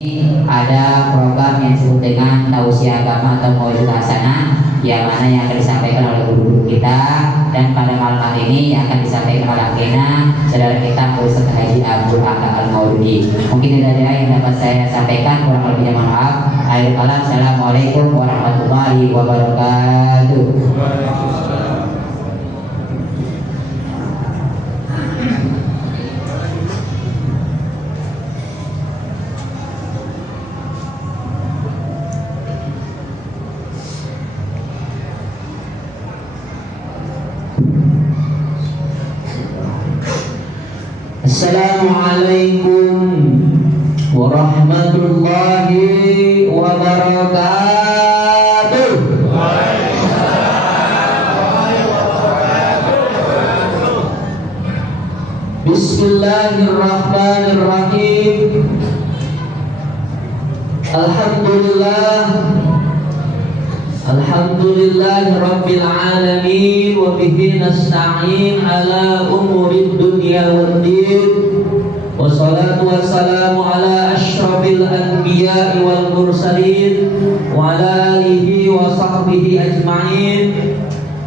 Ada program yang disebut dengan tausiah agama atau mau'izah hasanah, yang mana yang akan disampaikan oleh guru-guru kita, dan pada malam hari ini yang akan disampaikan oleh Akina saudara kita Ustaz Haji Abdul A'la Al-Mauludi. Mungkin tidak ada yang dapat saya sampaikan, kurang lebihnya mohon maaf. Akhirul kalam, assalamualaikum warahmatullahi wabarakatuh. Assalamualaikum warahmatullahi wabarakatuh. Bismillahirrahmanirrahim. Alhamdulillahi rabbil alamin, wa bihi nasta'in ala umurid dunya waddin. Wassalatu wassalamu ala asyrafil anbiya'i wal mursalin wa ala alihi wa sahbihi ajma'in.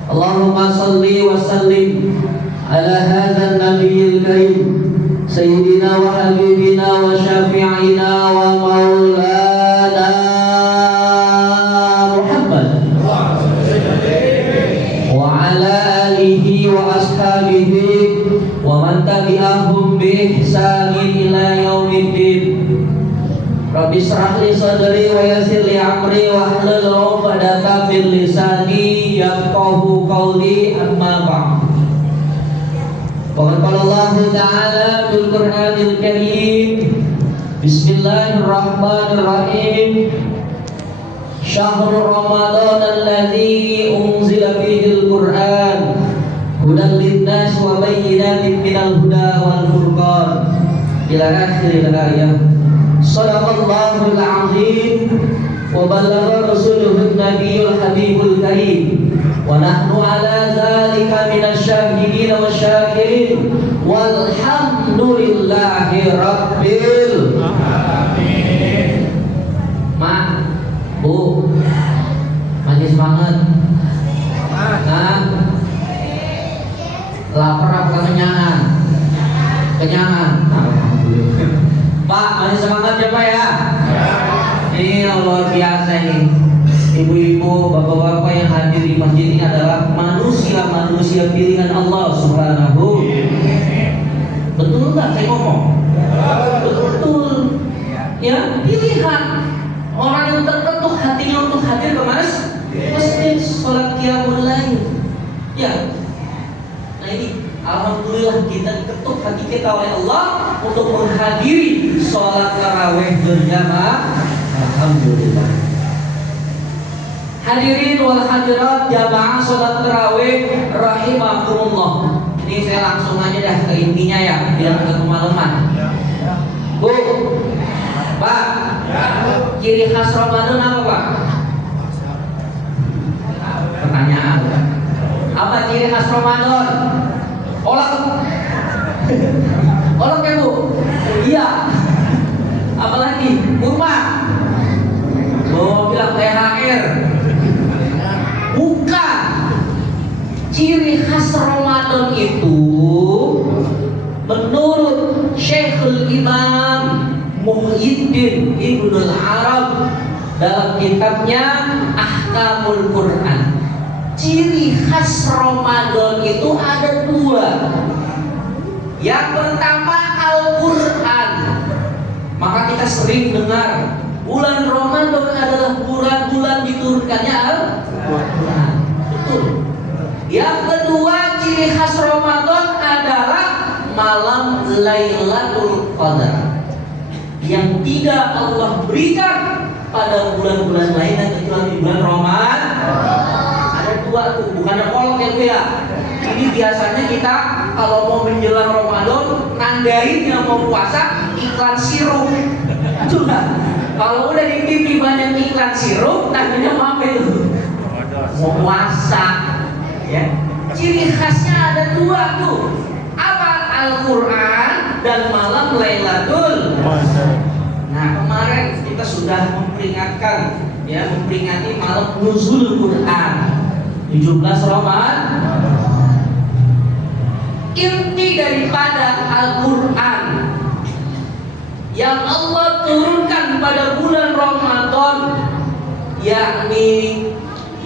Allahumma salli wa sallim ala hadzal nabiyil karim sayyidina wa habibina wa syafi'ina wa maulana Muhammad wa ala alihi wa ashabihi wa man tabi'ahum bi ihsanin ila yaumiddin. Rabbi shrah li sadri wa yassir li amri wa hlul 'uqdatam min lisani yafqahu qawli, amma ba'd. Qala Allah Ta'ala fil Qur'anil Karim, Bismillahirrahmanirrahim. Syahrul Ramadan alladzi unzila fihil Qur'an hudan linnas wa bayyinatin minal huda wal furqan, ila akhir ayat. Shadaqallahul azim wa ballagha rasuluhun nabiyul habibul karim, wa nahnu ala dzalika minasy syahidin wasyakirin, walhamdulillahi rabbil alamin. Ma, Bu, masih semangat? Nah, lapar apa kenyangan? Kenyangan. Alhamdulillah. Pak, masih semangat ya Pak ya? Ini luar biasa ini. Ibu-ibu, bapak-bapak yang hadir di masjid ini adalah manusia-manusia pilihan Allah Subhanahu. Betul nggak saya ngomong? Betul. Ya, pilihan orang yang terketuk hatinya untuk hadir ke masjid sholat qiyamul lail. Ya. Nah ini alhamdulillah kita ketuk hati kita oleh Allah untuk menghadiri sholat tarawih berjamaah. Alhamdulillah. Hadirin wal hadirat jamaah sholat tarawih rahimakumullah. Ini saya langsung aja dah ke intinya ya, biar nggak kemalaman. Bu, Pak, ciri khas Ramadan apa Pak? Pertanyaan. Apa ciri khas Ramadan? Olak. Olak ya Bu? Iya. Apalagi? Kurma. Mau bilang THR. Bukan. Ciri khas Ramadan itu menurut Syekhul Imam Muhyiddin Ibnul Arab dalam kitabnya Ahkamul Quran, ciri khas Ramadan itu ada dua. Yang pertama Al-Quran. Maka kita sering dengar bulan Ramadan adalah bulan diturunkannya Al-Quran. Betul. Yang kedua ciri khas Ramadan adalah malam Lailatul Qadar, yang tidak Allah berikan pada bulan-bulan lainnya kecuali bulan Ramadan. Ada dua tuh, bukan ada kolok ya Bu ya. Ini biasanya kita kalau mau menjelang Ramadan nandain yang mau puasa iklan sirup. Juga kalau udah di TV banyak iklan sirup, tandanya apa itu? Mau puasa. Ya. Ciri khasnya ada dua tuh. Apa? Al-Quran dan malam Lailatul. Nah Nah, kemarin kita sudah memperingati malam nuzul Quran 17 Ramadan. Inti daripada Al-Quran yang Allah turunkan pada bulan Ramadan, yakni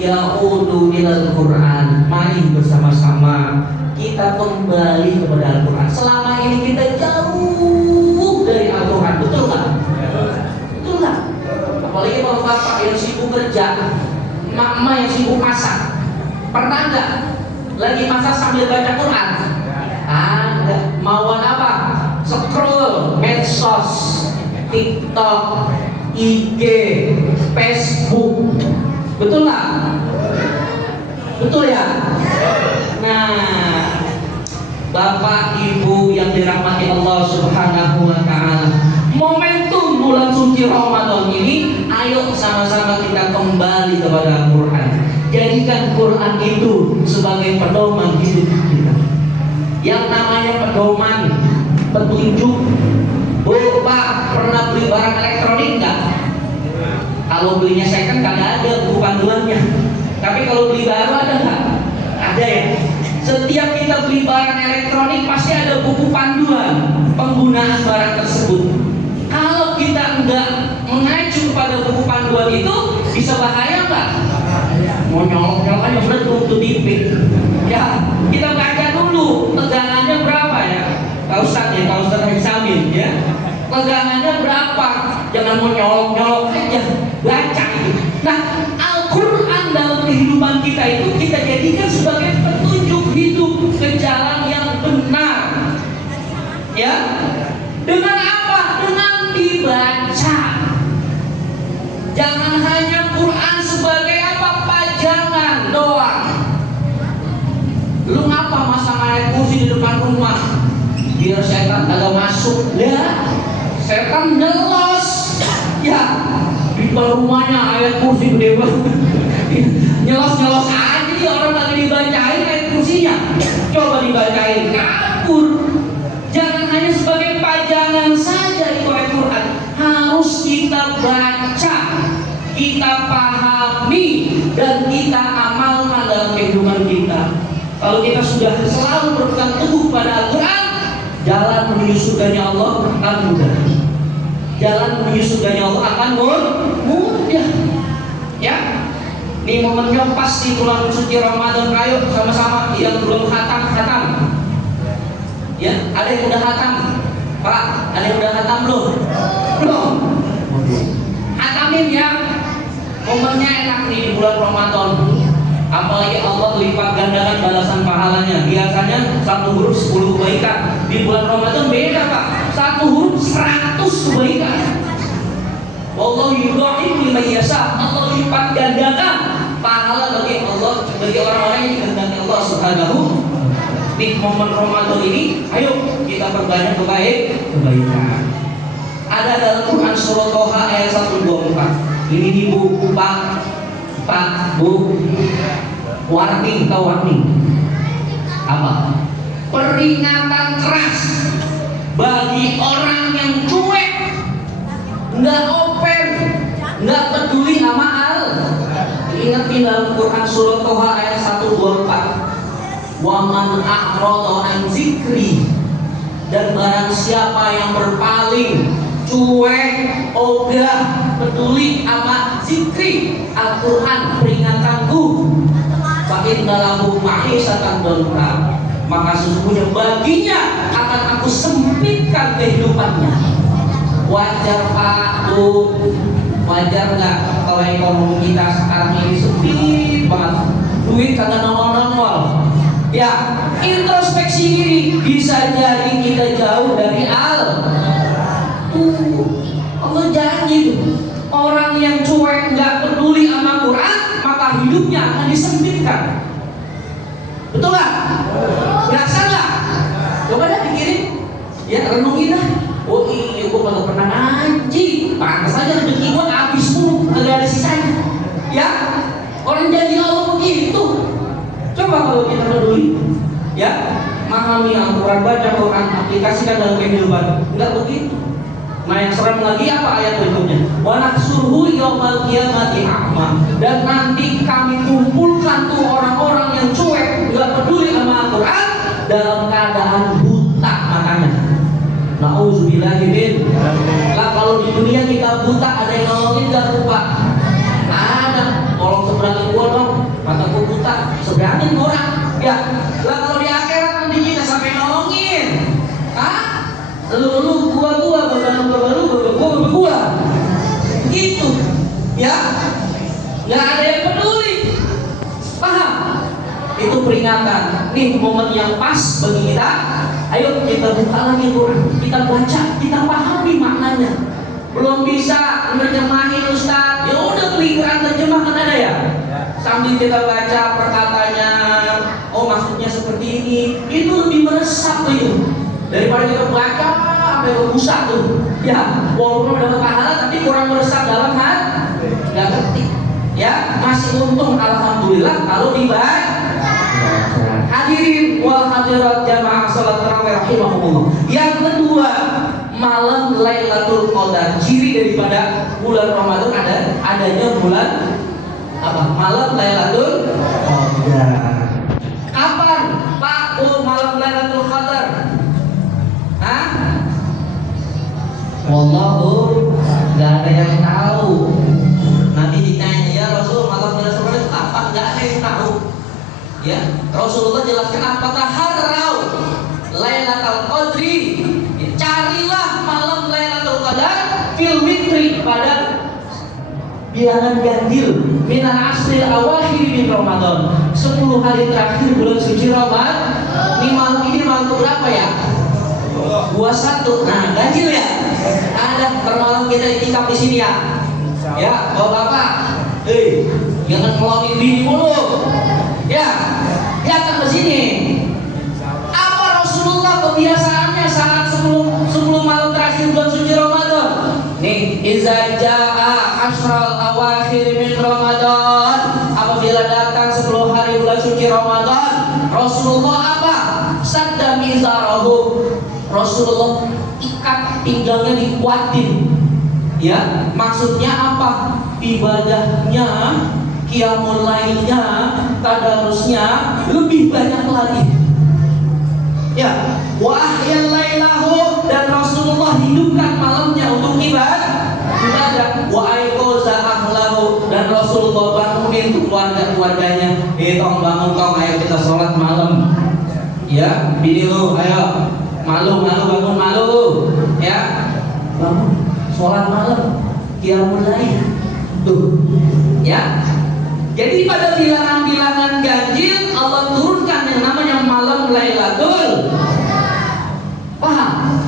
ya'udu ilal Quran. Mari bersama-sama kita kembali kepada Al-Quran. Selama ini kita jauh dari Al-Quran, betul nggak? Betul nggak? Apalagi kalau bapak yang sibuk kerja, emak yang sibuk masak. Pernah nggak lagi masak sambil baca Quran? Ada. Mauan apa? Scroll medsos, TikTok, IG, Facebook. Betul nggak? Betul ya? Nah, Bapak Ibu yang dirahmati Allah Subhanahu wa Ta'ala, momentum bulan suci Ramadan ini, ayo sama-sama kita kembali kepada Al-Quran. Jadikan Quran itu sebagai pedoman hidup kita. Yang namanya pedoman, petunjuk. Bapak pernah beli barang elektronik nggak? Kalau belinya second kagak ada buku panduannya. Tapi kalau beli baru ada nggak? Ada ya. Setiap kita beli barang elektronik pasti ada buku panduan penggunaan barang tersebut. Kalau kita nggak mengacu pada buku panduan itu, bisa bahaya nggak? Mau nyolok aja bener tuh tipik. Ya, kita baca dulu tegangannya berapa ya? Pak Ustadz Haji Samin ya. Tegangannya berapa? Jangan mau nyolok aja, baca itu. Nah, Al-Quran dalam kehidupan kita itu kita jadikan sebagai petunjuk hidup ke jalan yang benar. Ya, dengan apa? Dengan dibaca. Jangan hanya Quran sebagai apa? Pajangan doang. Lu ngapa masang ayat kursi di depan rumah? Biar setan agak masuk. Ya, setan nyelos. Ya, di depan rumahnya ayat kursi gede banget. Nyelos aja dia, orang lagi dibacain ayat kursinya. Coba dibacain, kabur. Jangan hanya sebagai pajangan saja itu ayat Quran. Harus kita baca, kita pahami, dan kita amalkan dalam kehidupan kita. Kalau kita sudah selalu berpegang teguh pada Al-Quran, jalan menuju surganya Allah akan mudah. Jalan menuju surganya Allah akan mudah. Ya, ini momennya pas di bulan suci Ramadan. Ayo sama-sama yang belum khatam. Ya, ada yang udah khatam? Pak, ada yang udah khatam belum? Belum. Khatamin ya. Momennya enak nih di bulan Ramadan. Apalagi Allah lipat gandakan balasan pahalanya. Biasanya satu huruf 10 kebaikan. Di bulan Ramadan beda Pak. Satu huruf 100 kebaikan. Wallahu yudha'if liman yasha. Allah lipat gandakan pahala bagi Allah, bagi orang-orang yang dikehendaki Allah Subhanahu. Di momen Ramadan ini, ayo kita perbanyak kebaikan. Ada dalam Quran surah Toha ayat 124. Ini di buku Pak, Bu, warning apa? Peringatan keras bagi orang yang cuek, nggak open, nggak peduli sama hal. Ingat di dalam Quran surah Toha ayat 124. Wa man a'rada an zikri, dan barang siapa yang berpaling, cuek, ogah, peduli sama zikri Al-Quran, peringatanku, fa inna lahu ma'isatan dhanka, maka sesungguhnya baginya akan aku sempitkan kehidupannya. Wajar Pak, wajar nggak kalau ekonomi kita sekarang ini sempit banget, duit kagak nongol-nongol. Ya, introspeksi diri, bisa jadi kita jauh dari Allah janji orang yang cuek, nggak peduli sama Quran, maka hidupnya akan disempitkan. Betul nggak? Berasa nggak? Coba dah pikirin, ya renungin dah. Oh iya, gua kagak pernah ngaji, pantas aja rezeki gua habis mulu, kagak ada sisanya. Ya, orang janji Allah begitu. Coba kalau kita peduli, ya, memahami Al-Quran, baca Quran, aplikasikan dalam kehidupan. Enggak begitu. Nah yang serem lagi apa ayat berikutnya? Wa nahsuruhu yaumal qiyamati a'ma. Dan nanti kami kumpulkan tuh orang-orang yang cuek, nggak peduli sama Al-Quran, dalam keadaan buta matanya. Nauzubillahi min. Lah kalau di dunia kita buta, ada yang nolongin nggak lupa? Ada. Tolong seberangin gua dong, mata gua buta. Seberangin orang. Ya. Lah kalau di akhirat nanti kita sampai nolongin. Hah? Lu gua gitu ya, nggak ada yang peduli. Paham? Itu peringatan. Nih momen yang pas bagi kita. Ayo kita buka lagi Quran, kita baca, kita pahami maknanya. Belum bisa menerjemahin Ustaz, ya udah beli Quran terjemahkan, ada ya. Sambil kita baca perkataannya, oh maksudnya seperti ini, itu lebih meresap itu daripada kita baca sampai berbusa tuh. Ya, walaupun dapat pahala tapi kurang meresap dalam hati, nggak ngerti. Ya, masih untung alhamdulillah kalau dibaca. Hadirin wal hadirat jamaah salat tarawih rahimahumullah. Yang kedua, malam Lailatul Qadar. Ciri daripada bulan Ramadan adanya bulan apa? Malam Lailatul Qadar. Kapan Pak malam Lailatul Qadar? Hah? Wallahu nggak ada yang tahu. Nanti ditanya ya Rasul malam Lailatul Qadar kapan? Nggak ada yang tahu. Ya, Rasulullah jelaskan apakah harau Lailatul Qadri. Ya, carilah malam Lailatul Qadar fil witri pada bilangan ganjil minal asril awakhir min Ramadan. 10 hari terakhir bulan suci Ramadan. Ini malam berapa ya? 21. Nah, ganjil ya. Ada permalam kita itikaf di sini ya. Ya, Bapak-bapak. Jangan ngelonin bini mulu. Ya, datang ke sini. Apa Rasulullah kebiasaannya saat sebelum malam terakhir bulan suci Ramadan? Nih, iza jaa asral awakhir min Ramadan. Apabila datang 10 hari bulan suci Ramadan, Rasulullah apa? Sadda mizarahu. Rasulullah ikat pinggangnya, dikuatin. Ya, maksudnya apa? Ibadahnya, qiyamul lailnya, tadarusnya lebih banyak lagi. Ya, wa ahyal lailahu, dan Rasulullah hidupkan malamnya untuk ibadah. Wa aiqaza ahlahu, dan Rasulullah bangunin untuk keluarganya. Tong bangun tong, ayo kita sholat malam. Ya, bini lu, ayo malu bangun malu. Ya, bangun sholat malam, qiyamul lail. Tuh, ya. Jadi pada bilangan-bilangan ganjil Allah turunkan yang namanya malam Lailatul. Paham?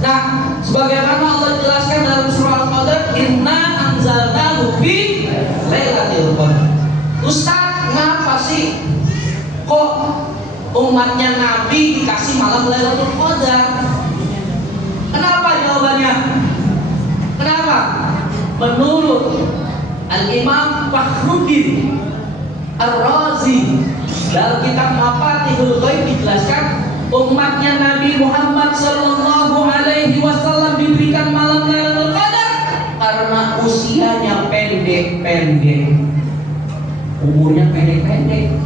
Nah, sebagaimana Allah jelaskan dalam surah Al-Qadar, inna anzalnahu fi Lailatul Qadar. Ustaz, ngapa sih kok umatnya Nabi dikasih malam Lailatul Qadar? Kenapa jawabannya? Kenapa? Menurut Al-Imam Fakhruddin Ar-Razi dalam kitab Mafatihul Ghaib dijelaskan, umatnya Nabi Muhammad sallallahu alaihi wasallam diberikan malam Lailatul Qadar karena usianya pendek-pendek. Umurnya pendek-pendek.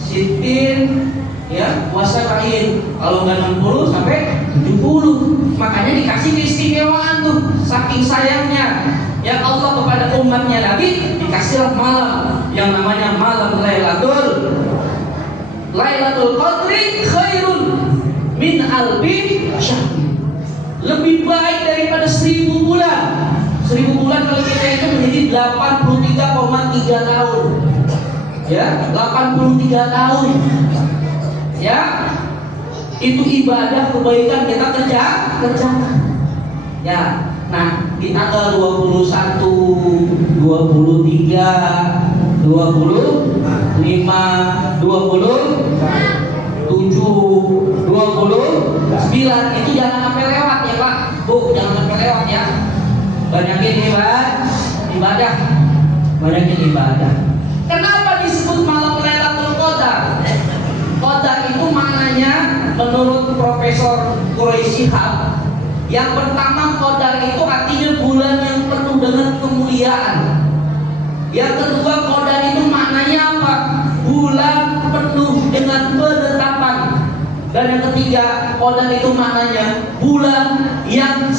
Sitin ya, puasa kain kalau nggak 60 sampai 70. Makanya dikasih keistimewaan tuh, saking sayangnya ya Allah kepada umatnya Nabi, dikasihlah malam yang namanya malam Lailatul Qadri khairun min alfi syahr. Lebih baik daripada 1000 bulan. 1000 bulan kalau kita itu menjadi 83,3 tahun. Ya, 83 tahun. Ya, itu ibadah kebaikan kita kerjakan. Ya, nah di tanggal 21, 23, 25, 27, 29 itu jangan sampai lewat ya Pak, Bu, jangan sampai lewat ya. Banyakin ibadah. Banyakin ibadah. Kenapa disebut malam Lailatul Qadar? Qadar itu maknanya menurut Profesor Quraisy Shihab Yang pertama, qadar itu artinya bulan yang penuh dengan kemuliaan. Yang kedua, qadar itu maknanya apa? Bulan penuh dengan penetapan. Dan yang ketiga, qadar itu maknanya bulan yang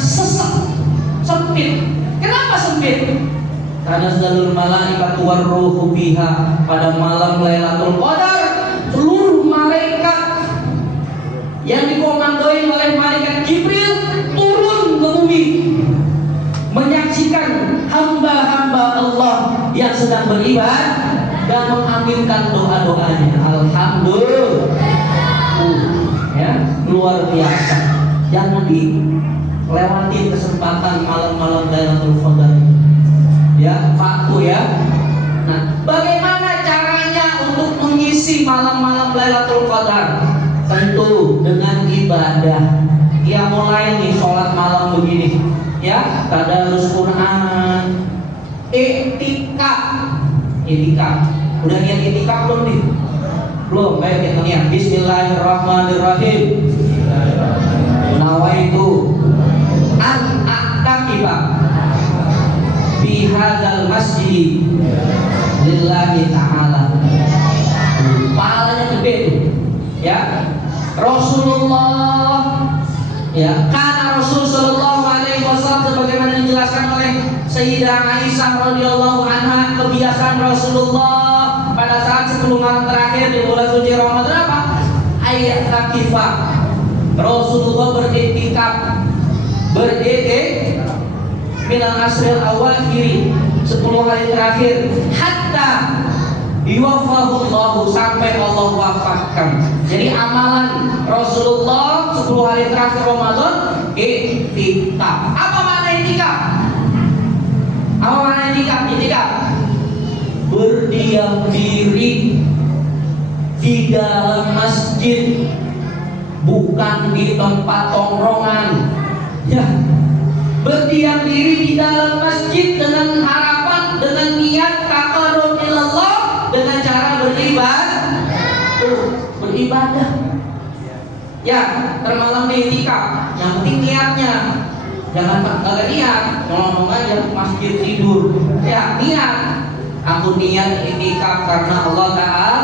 sempit. Kenapa sempit? Karena seluruh malaikatu warruhu fiha, pada malam Lailatul Qadar seluruh malaikat yang dikomandoi oleh malaikat Jibril turun ke bumi menyaksikan hamba-hamba Allah yang sedang beribadah dan mengaminkan doa-doanya. Alhamdulillah. Ya, luar biasa. Jangan dilewati kesempatan malam-malam Lailatul Qadar. Ya, fakku ya. Nah, bagaimana caranya untuk mengisi malam-malam Lailatul Qadar? Tentu dengan ibadah. Ya, mulai nih sholat malam begini, ya, tadarus Quran, iktikaf. Udah niat iktikaf belum nih? Belum. Baik, kita niat. Bismillahirrahmanirrahim. Nawaitu an a'takifa fi hadzal masjid lillahi ta'ala. Pahalanya gede tuh. Ya. Rasulullah, ya, karena Rasul sallallahu alaihi wasallam sebagaimana dijelaskan oleh Sayyidah Aisyah radhiyallahu anha, kebiasaan Rasulullah pada saat 10 malam terakhir di bulan suci Ramadan apa? Ayat takifah. Rasulullah beriktikaf minal asril awakhiri, 10 hari terakhir, hatta yuwaffahullahu, sampai Allah wafatkan. Jadi amalan Rasulullah 10 hari terakhir Ramadan iktikaf. Apa makna iktikaf? Apa makna iktikaf? Iktikaf berdiam diri di dalam masjid, bukan di tempat tongkrongan. Ya, berdiam diri di dalam masjid dengan harapan, dengan niat taqarrub ilallah, dengan cara beribadah. Ya, termalam di iktikaf. Yang penting niatnya. Jangan kagak niat, ngomong aja masjid tidur. Ya, niat. Aku niat iktikaf karena Allah Ta'ala,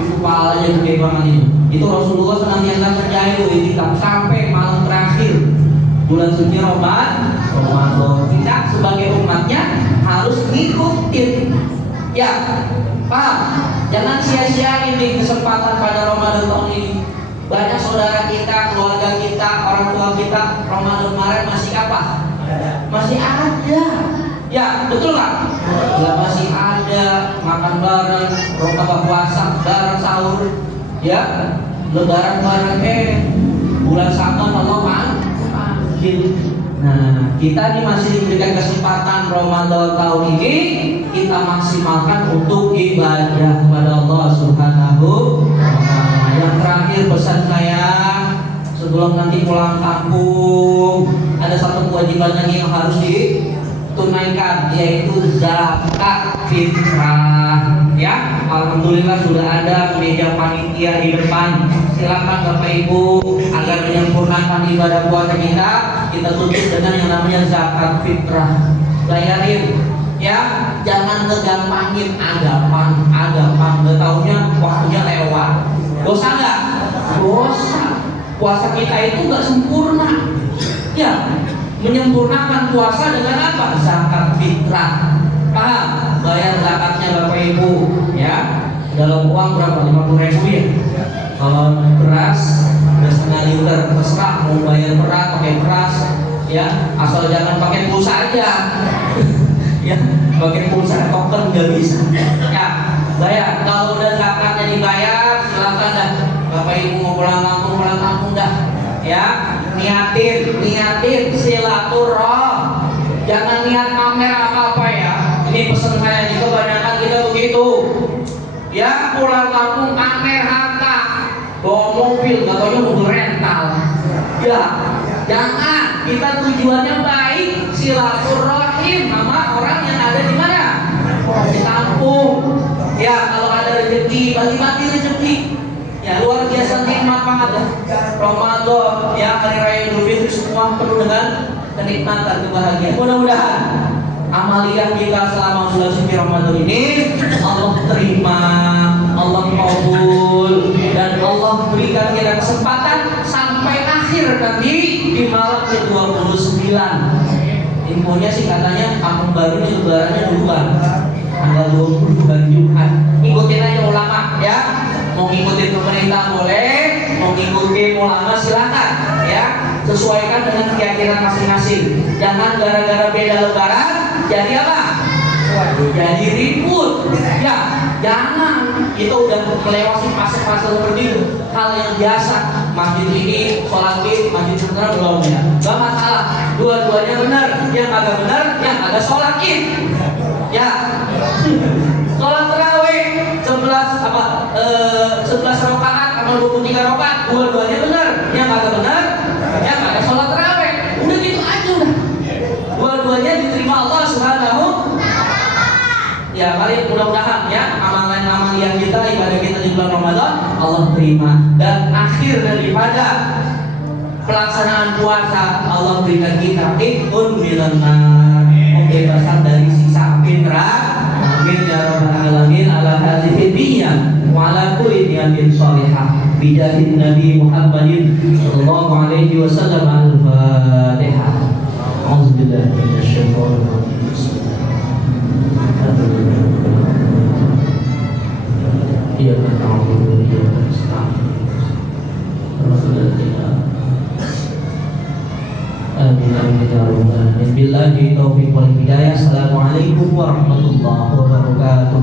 itu pahalanya gede banget itu. Itu Rasulullah senantiasa kerja itu iktikaf sampai malam terakhir bulan suci Ramadan. Kita sebagai umatnya harus ngikutin. Ya, paham? Jangan sia-siain di kesempatan pada Ramadan tahun ini. Banyak saudara kita, keluarga kita, orang tua kita Ramadan kemarin masih apa? Masih ada. Ya, betul nggak? Ya, masih ada makan bareng, buka puasa bareng, sahur, ya, lebaran bareng. Bulan Syawal Allah panggil. Nah, kita ini masih diberikan kesempatan Ramadan tahun ini, kita maksimalkan untuk ibadah kepada Allah Subhanahu wa Ta'ala. Yang terakhir pesan saya, sebelum nanti pulang kampung, ada satu kewajiban lagi yang harus ditunaikan, yaitu zakat fitrah. Ya, alhamdulillah sudah ada meja panitia di depan. Silakan Bapak Ibu, agar menyempurnakan ibadah puasa kita tutup dengan yang namanya zakat fitrah. Bayarin, ya, jangan ngegampangin agapan, nggak taunya waktunya lewat. Dosa nggak? Dosa. Puasa kita itu nggak sempurna. Ya, menyempurnakan puasa dengan apa? Zakat fitrah. Paham? Bayar zakatnya Bapak Ibu, ya. Dalam uang berapa? 50.000 ya. Kalau beras udah setengah liter, terserah mau bayar beras pakai beras, ya, asal jangan pakai pulsa aja. Ya, pakai pulsa token nggak bisa. Ya, bayar. Kalau udah zakatnya dibayar, silakan dah. Bapak Ibu mau pulang kampung dah. Ya, niatin silaturahim. Jangan niat pamer apa-apa ya. Ini pesan saya di kebanyakan kita begitu. Ya, pulang kampung pamer harta, bawa mobil, gak taunya mobil rental. Ya, jangan. Kita tujuannya baik, silaturahim sama orang yang ada di mana? Di kampung. Ya, kalau ada rezeki, bagi-bagi rezeki. Ya, luar biasa nikmat semangat ya. Ramadan ya, hari raya Idul Fitri semua penuh dengan kenikmatan, kebahagiaan. Mudah-mudahan amaliyah kita selama bulan suci Ramadan ini Allah terima, Allah kabul, dan Allah berikan kita kesempatan sampai akhir nanti di malam ke-29. Infonya sih katanya kampung baru ini lebarannya duluan, tanggal 20 bulan Jumat. Ikutin aja ulama ya, mau ngikutin pemerintah boleh, mau ngikutin ulama silakan ya, sesuaikan dengan keyakinan masing-masing. Jangan gara-gara beda lebaran jadi apa? Jadi ribut ya, jangan. Itu udah melewati fase-fase seperti itu, hal yang biasa. Masjid ini sholat id, masjid sebenarnya belum ya, gak masalah, dua-duanya benar. Yang agak benar, yang agak sholat id ya. Sholat tarawih 11 rakaat atau 23 rakaat, dua-duanya benar. Yang agak benar, yang agak sholat tarawih, udah gitu aja udah. Dua-duanya diterima Allah Subhanahu. Ya, kali mudah-mudahan ya amalan-amalan kita, ibadah kita di bulan Ramadan Allah terima, dan akhir daripada pelaksanaan puasa Allah berikan kita ikun minan nar, pembebasan dari siksa api neraka. Amin ya rabbal alamin. Ala hadhihi niyyah wa ala kulli niyatin shalihah bi jahid Nabi Muhammadin sallallahu alaihi wasallam. Al-Fatihah. Auzubillahi minasyaitonir rajim. Iya kan, iya kan. Amin amin ya rabbal alamin. Billahi taufiq wal hidayah. Assalamualaikum warahmatullahi wabarakatuh.